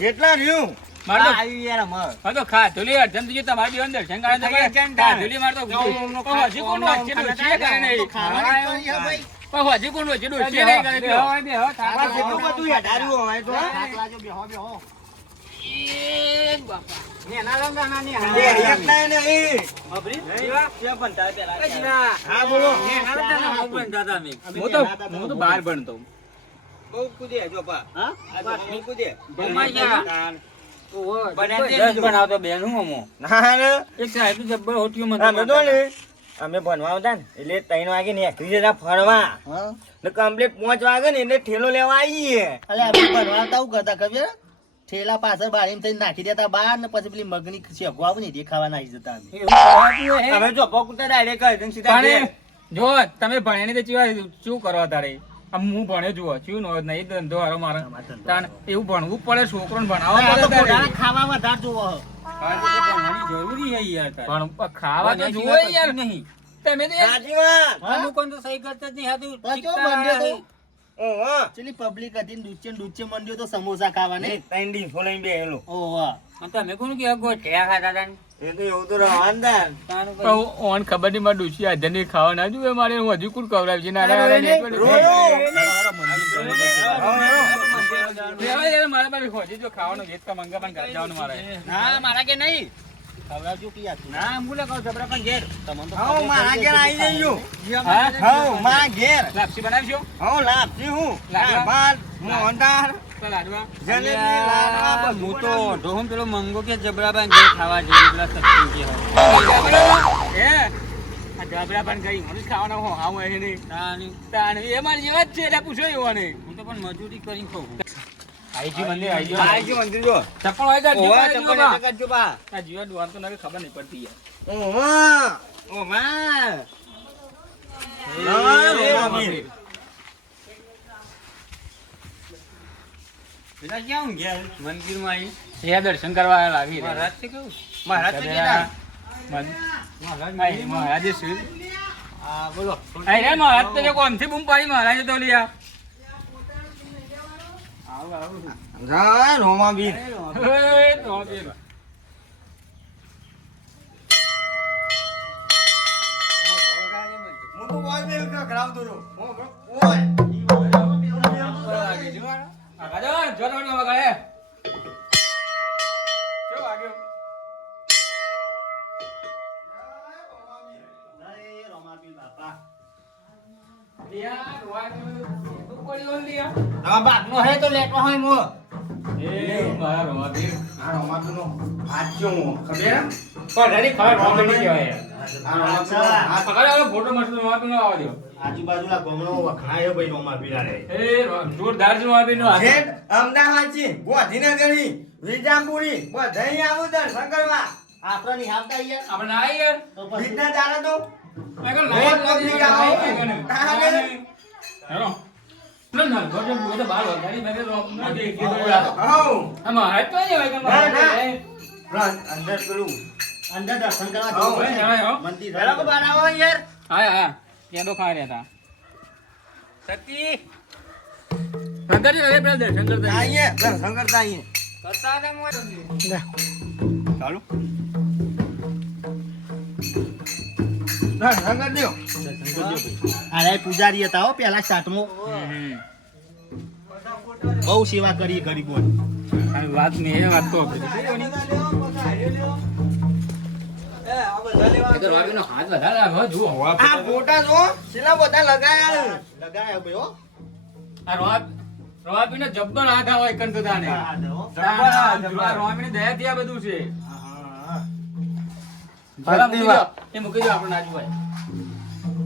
કેટલા રહ્યું? મારે તો આવી યાર મર હા તો ખા ધોલી અર્જન તુજી તમારી બી અંદર શંકર તો ખા. ધોલી તો પણ હજી કોણ વચ્ચે ડોશીએ કરે નહીં. પણ હજી કોણ વચ્ચે ડોશીએ નહીં કરે. બેહો, કયો? બેહો, થાપા આ જેટલું બધું હેઠાર્યું હોય તો? થાકલા જો, બેહો, બેહો. એ બાપા. નેના રંગના નાની એ એક ના એને એ. જીવા. હા બોલો. નેના રંગના હું હારા. પણ હું. તો હું તો બહાર ભણતો બહુ કૂદે જો પા. હા? બહુ કૂદે ભમાઈ ગયા. ઓહો, બનાવી દસ દેજો. બનાવતો બેન હું અમો. ના એક સાહેબ જબ્બર હોટીઓ મને તો ને અમે ભણવા આવતા ને એટલે ત્રણ વાગે નીકળી જતા ફરવા. ને કમ્પ્લીટ પાંચ વાગે ને એટલે ઠેલો લેવા આવીએ. આપણે ભણવા તો આવું કરતા ખબર? ઠેલા પાછળ બારીમાં થઈને નાખી દેતા બહાર ને પછી પેલી મગની શેકો આવું ને દેખાવા નાખી જતા અમે. જો પકુતા ડાયરેક્ટ કરીને સીધા જો તમે ભણ્યા તો ચીવા શું કરવા તારે હું ભણે જુઓ શું નો નહીં ધંધો હારો મારે. તાણ એવું ભણવું પડે છોકરો ભણાવવા પડે ખાવા વધારે જોવો જરૂરી હે યાર પણ ખાવા તો જુઓ યાર. નહીં. તમે તો સહી કરતા જ નહીં. ચેલી પબ્લિક હતી મંડ્યો સમોસા ખાવા ને ને ત્રણ દિવસો લઈને બેહેલો ઓહો તમે કોણ કે ગોઠિયા ખાતા હતા ને? એ તો એવું તો રહેવાનું પણ હું- ઓન ખબર નહીં મારે ડૂસી હાજરની ખાવા ના જોઈએ મારે. હું હજુ કોણ ખવડાવી છે? મારા પાસે જો ખાવાનું ગીત કા મંગા પણ કરી જવાનું મારે. ના મારા કે નહીં. ખવડાવજો ના, હું કહો જબરા પણ ઘેર. તમને તો હાઉ, મારા ઘેર જાય આવી. હા મારા ઘેર. લાપસી બનાવજો હાઉ, લાપસી હું. લાડવા? ભાત, તો હું પેલો મંગો કે પણ ખાવા જઈએ પેલા સત્સંગ કે હોય. હે આ ઢાબરા પણ ગઈ મને ખાવાનો હો હા હું નહીં તાની. તાણ એ મારી જેવા જ છે એટલે પૂછો એવો નહીં હું તો પણ મજૂરી કરીને ખાઉં. આઈજી મંદિર આઈજી આઈ મંદિર જો. ચપ્પલ હોય તો ઓવા, ચપ્પલ જીવા એટલે બા. આ જીવા ડુવાન તો નકે ખબર નહીં પડતી યાર ઓવા, ઓવા. ના, રે, અમીર. પેલા ક્યાં ગયા મંદિરમાં આવી. એ દર્શન કરવા લાગી મહારાજ છે કેવું? મહારાજ કીધા. મહારાજે શું આ બોલો. અરે રે મહારાજ તો જો કોમથી બૂમ પાડી મહારાજે તો લ્યા રોમાબીર. એ હું તો બોલ બેલ કે કરાવતો રહું. હો, બરો. ઓય. જાઓ, જોરવાળી વગાડે. કેવો વાગ્યો? ફોટો મસ્ત રોમાપીરનો આવવા દ્યો. આજુબાજુના ગામનો વખણાયો ભાઈ રમાપીર આરે એ રો- જોરદાર છે રોમાપીરનો હાથ. જેઠ અમદાવાદથી, ગોધીનગરથી, વિજાપુરી, બધાય આવું દર કરવા. આપણે નહીં આવતા યાર આપણે ના યાર. તો બીજના દાડા તો મેં બહુ લાઈટ લાગી ગઈ ને. હેલો. ના, ના, ગોઠવ, ગોઠવ, બહાર વધારી, મેં કીધું, ના દેખી તો આમાં હાથ તો નહીં હોય કે ના, ના. અંદર પેલું અંદર દર્શન કરવા જવું મંદિર બરાબર તો આવો યાર. હા, હા. કેદો ખાઈ રહ્યા હતા. સતી. શંકરજી, હવે પેલા બ્રધર શંકર આવીએ. આઈએ, દર્શન કરતા આઈએ. કરતા દે મોય. ચાલુ. અરે પૂજારી હતા હો પેલા સાતમો હમ. બહુ સેવા કરી ગરીબોની વાત નહીં, એ વાત તો. જબ્બર હાથ આવે એકન તો તાને. હા, હો. આ જબ્બર. રોબીની દયાથી આ બધું છે. હા, ભલા ભક્તિ મૂકી વાત. દો. એ મૂકી દો આપણે નાજુભાઈ.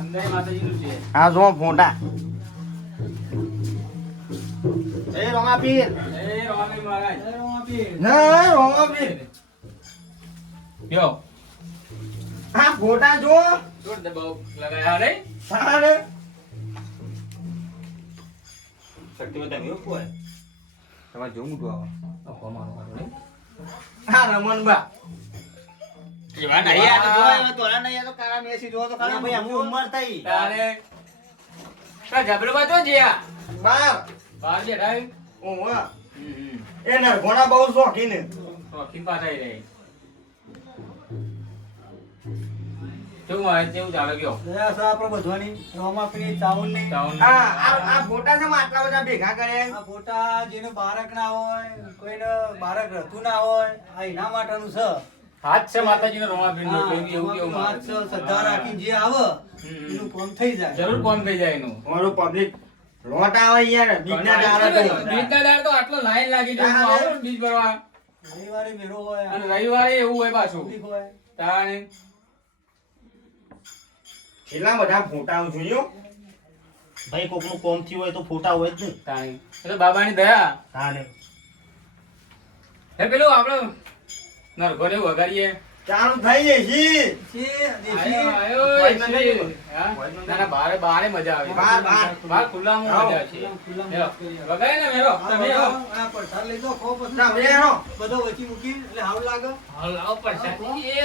અંદર એ માતાજીનું છે. આ જો ફોટા. એ રમાપીર યો, આ ફોટા જો. જોર દબાવ લગાયા રે. સારે તમારે જોવું મોટું આવો. ઓહો, મારો મારો રે. આ રમણબા. એવા નહીં નહીં આ તો. જોવા તો, આ નહીં આ તો કારા મેસી જોવા તો કારા ભાઈ હું ઉંમર થઈ. તારે. તાર જબરવા તો જીયા? બાર. બાર જે રાઈ હમ. એ નરઘોડા બહુ શોખીન શોખીન પાછા રહે. કેવું આવે કેવું ચાલે? કયો? દયા બધવાની રોમાપીની ચાઉનની. આ આ- આ ફોટા છે આટલા બધા ભેગા કર્યા આ ફોટા જેને બાળક ના હોય કોઈને બાળક રહેતું ના હોય આ એના માટેનું છે. હાથ છે માતાજીનો રોમાપીરનો, હા, એવું એવું કેવું છે, શ્રદ્ધા રાખીને જે આવે એનું કામ થઈ જાય. જરૂર કોમ થઈ જાય એનું. મારું પબ્લિક લોટ આવે યાર બીજના દાડા તો. બીજના દાડે તો આટલો લાઈન લાગી જાય બીજ ભરવા. રવિવારે મેળો હોય અને રવિવારે એવું હોય પાછું. તાણે કેટલા બધા ફોટા હું જોયું ભાઈ કોકનું કોમ થયું હોય તો ફોટા હોય જ નહીં તાણે. એ તો બાબાની દયા. તાને હે પેલું આપણે નરઘોને વગાડીએ. ચાલુ થઈ જાય હા? ના, ના, બારે બારે મજા આવે. બાર, બાર. બાર ખુલ્લામાં મજા છે. વગાડે ને મેરો. તમે આ પડછાડ લઈ દો, ખો પછી. તમે બધો વચ્ચે મૂકી એટલે હારું લાગે. હાલો, લાવો પ્રસાદી.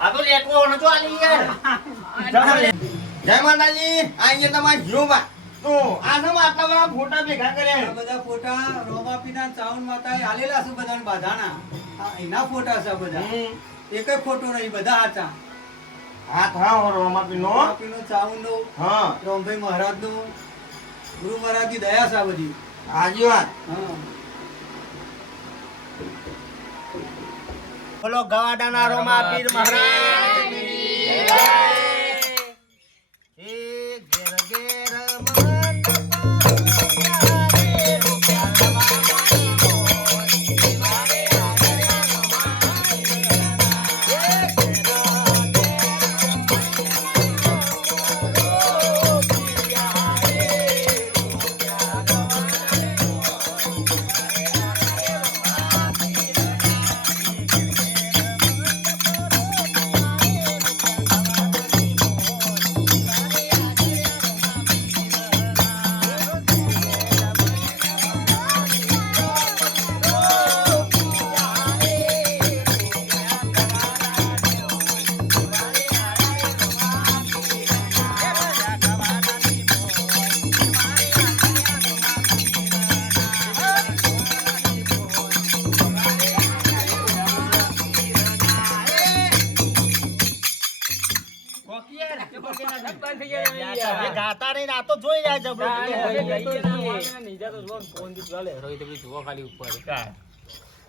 આ તો લેટવો નતો આલી યાર. જય માતાજી આ અહીંયા તમારા જીવમાં તો આ શું આટલા બધા ફોટા ભેગા કર્યા બધા ફોટા રોમાપીના ચાઉન માતાએ હાલેલા છે બધાને બાધાના. એના ફોટા છે બધા. એક ફોટો નહીં બધા હાથ હા હા રોમાપીનો. રોમાપીનો ચાઉનનો હા. રોમભાઈ મહારાજનો. ગુરુ મહારાજની દયા છે બધી. હાજી વાત. હા. બોલો ગવાડાના રોમા પીર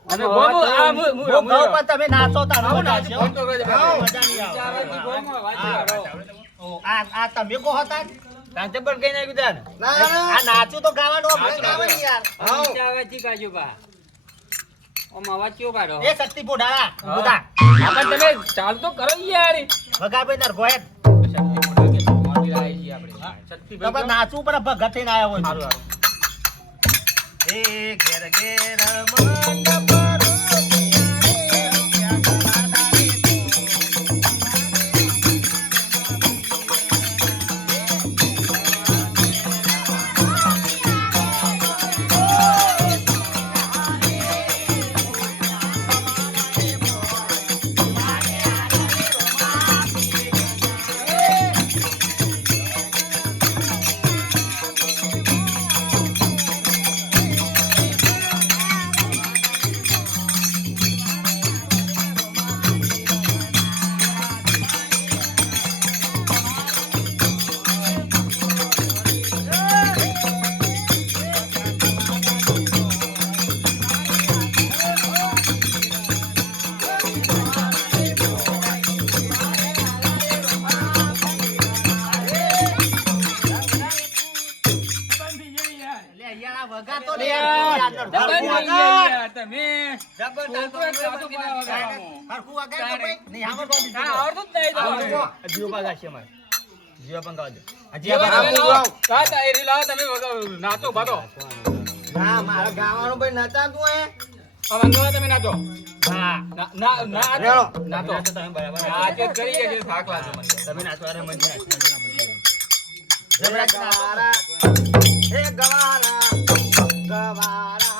અને ગોમો, આ મુ- મુ- હું પણ તમે નાચો તા નો નાચો. આવે. આ આ તમે કો હતા ને? ના ના આ નાચું તો ગાવાનું આપણે ગાવે ને યાર હાઉ. એ શક્તિ બોડાળા બોડા આપણ તમે ચાલ તો કરો યાર ભગા ભાઈ તાર ગોયત શક્તિ પોડા કે સમાડી આઈ છે આપણે શક્તિ તમે નાચું પણ ભગત થઈને આવ્યા હોય એ ઘેર ઘેર મંડપ તમે વગાડો, નાચો બાતો ના મારે ગાવાનું ભાઈ નચાતું હે આ વાંધો તમે નાચો. હા. ના ના ના. નાચો. નાચો જ કરી કે થાક લાગે તમે નાચો અરે મજા આવે. તારા. હે ગવારા ગવારા.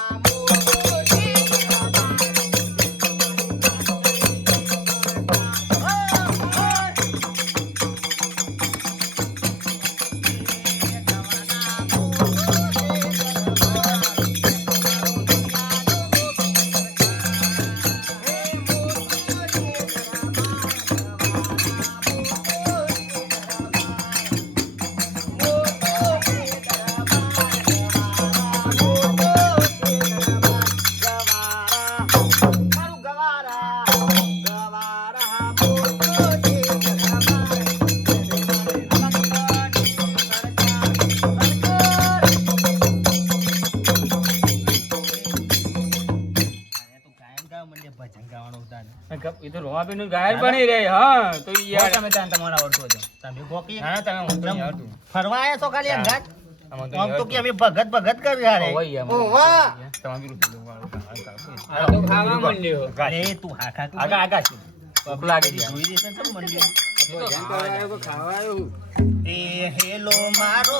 એ ગાયર બની રહે હા તો યાર. તમે ત્યાં તમારે આવડતું હતું તમે ગોપી હા તમે હું તો યાર તું. ફરવા આયા છો ખાલી અંગાત આમ તો કે અમે ભગત ભગત કરી રહ્યા ઓય રે યાર બી રૂપિયા વાળું કામ કામ. આ તો ખાવા માંડ્યો. અરે તું હા ખા તું આગા આગા છું. ભૂખ લાગી ગઈ જોઈ દેશે ને તમે ખાવા આવ્યો એ હેલો મારો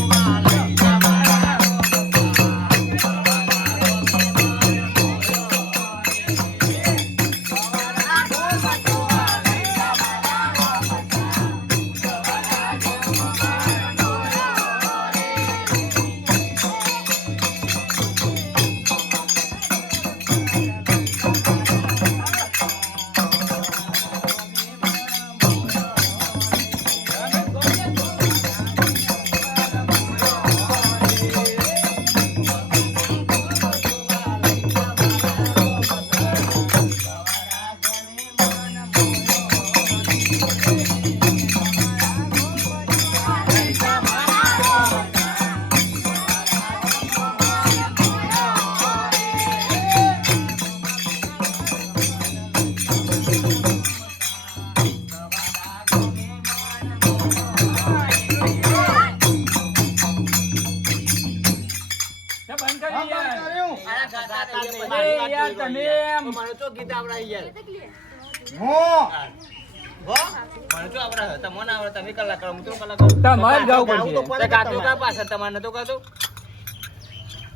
તમારે જ ગાવું ગાવું તો પડશે. પડે તે ગાતું તમારે. કા પાછળ તમારે નતો કાતો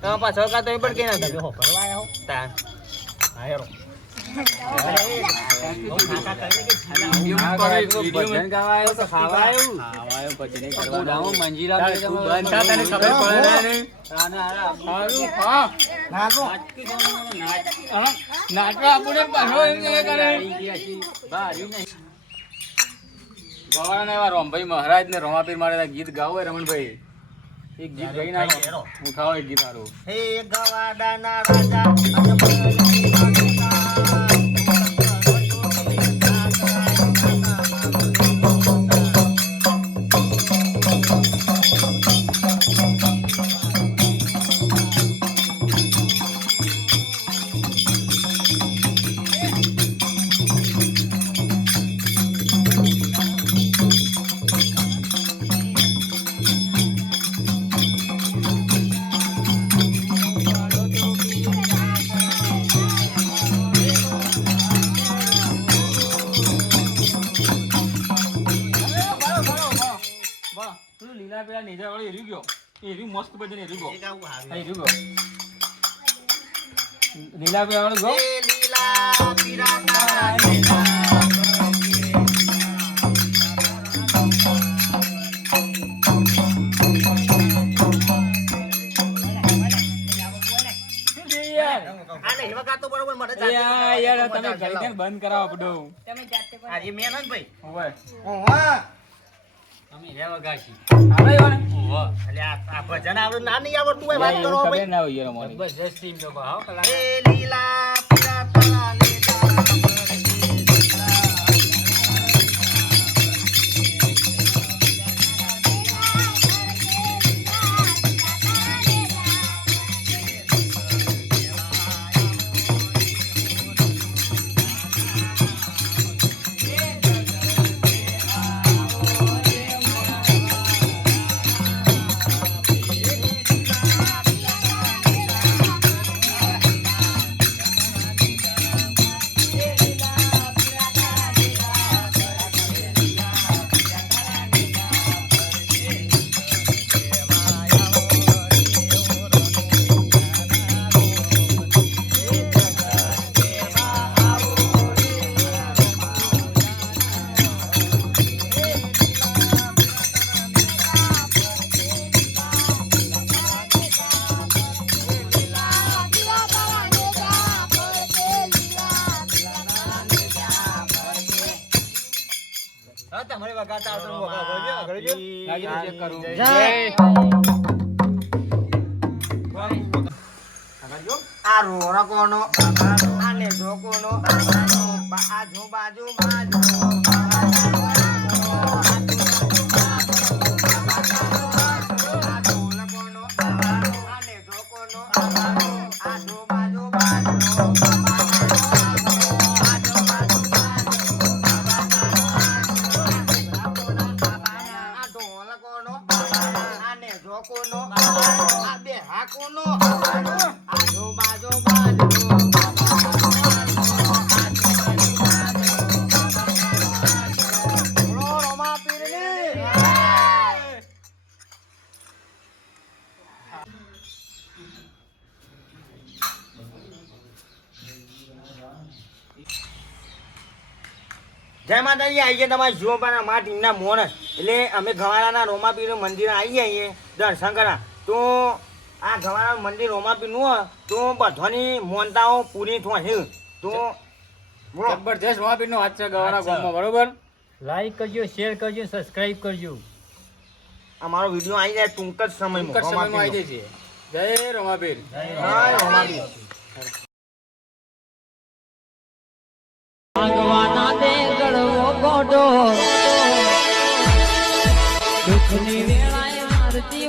તમે પાછળ કાતો એ પણ કે ના તમે ફરવા આવ્યો તો ખાવા આવ્યું. ગોડામાં મંજીરા બે તમે બંધ થા, તને ખબર પડે નહીં. હારું, હા. નાચો. હા, નાચવા આપણે પાછો એમ કે કરે. ગવાના એવા રોમભાઈ મહારાજ ને રોમાપીર મારે ગીત ગાવો રમણભાઈ. એક ગીત ગાઈ નાખો. ખાવ એક ગીત સારું હે ગવાડાના રાજા પેલું પેલા નેજા વાળી એર્યું ગયો. એ એર્યું મસ્ત ભજન એર્યું ગયો. હારું. ગયો લીલા પેલા વાળું ગયો. લીલા પીરાતા લીલા. યાર. તમે નહીં, બંધ કરાવો પડો તમે જાતે આજે યાર ભાઈ. તમે આવે. મેન હે હોવે આવે ને? એટલે આ ભજન આવડું. ના નહીં આવડતું હોય વાત કરો ભાઈ. ના હોય યાર અમારે. હે લીલા. લાગી ચેક કરું. જય. આ રોરા કોનો આને જો કોનો બાજુ બાજુ બાજુ કોનો આજુ બાજુ બાજુ જય માતાજી આવી ગયા તમારા જીવો પણ અમારા ટીમના મોણસ એટલે અમે ગવાળાના રોમાપીર મંદિર આવી જઈએ દર્શન કરા તો આ ગવાના મંદિર રોમાપીરનું નું તો બધાની મોનતાઓ પૂરી થશે તો જબરજસ્ત વાપી નો હાથ છે ગવાના ગામમાં બરોબર? લાઈક કરજો શેર કરજો સબસ્ક્રાઇબ કરજો. અમારો વીડિયો આવી જાય ટૂંક જ સમયમાં. ટૂંક સમયમાં આવી જશે જય રોમાબીર જય રોમાબીર ભગવાના દે ગળવો ગોડો. દુઃખની વેળાએ મારતી